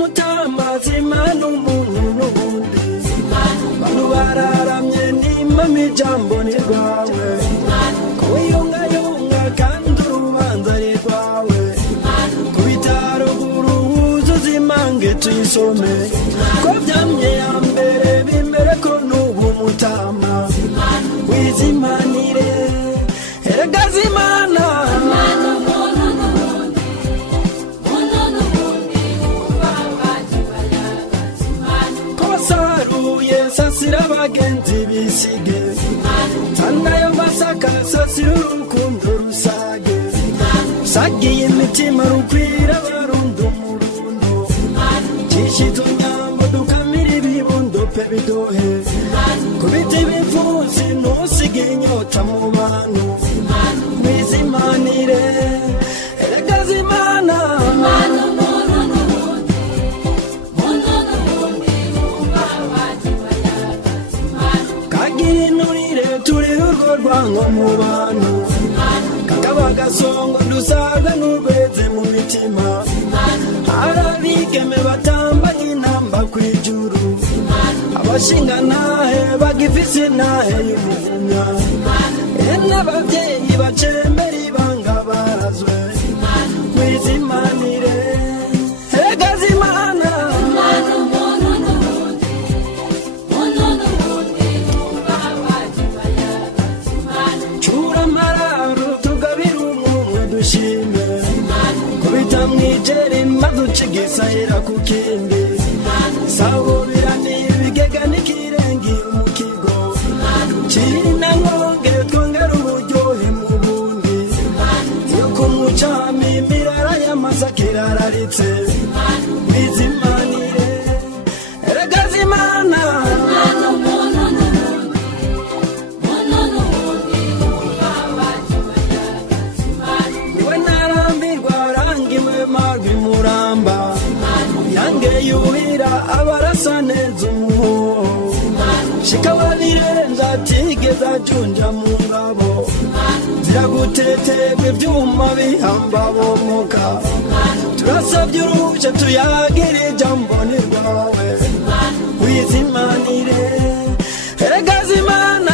Mutamba zimana umuntu n'ubundi banu bararamye n'imami jambo ni rwawe kuyungayunga kandi urubanza ari rwawe ku bitaro uruhuzuza imange tuyisome ko byamye ya mbere bimere ko n'ubu mutama wizimanire erega zimana sasira abagenzi bisige tandayo masaka sasira urukundo rusage sagiye imitima rukwira abarundo umurundo kishizo nyambo dukamira ibibundo pe bidohe kubita ibifuzi ntusige inyota mu bantu wizimanire erega zimana rwango mu bantu kakaba gasongo dusaga n'urweze mu mitima arabigeme batamba inamba kwijuru abashinga nahe bagifise nahe y'umunya n'abavyeyi bacembera ibanga barazwe wizimanire erega zimana mwijeri maducigisahira ku kindi sahubira n'ibigega n'ikirengi umukigo cina nkonge twongera uburyohe mu bundi yo kumucami imirara y'amasaka irararitse bizimanire erega zimana yuhira abarasa neza umuho shikababirenza tigeza junja mu ngabo ziraguteterwa ivyuma bihamba bomoka turasavye uruhushya tuyagira ijambo ni rwawe wizimanire erega zimana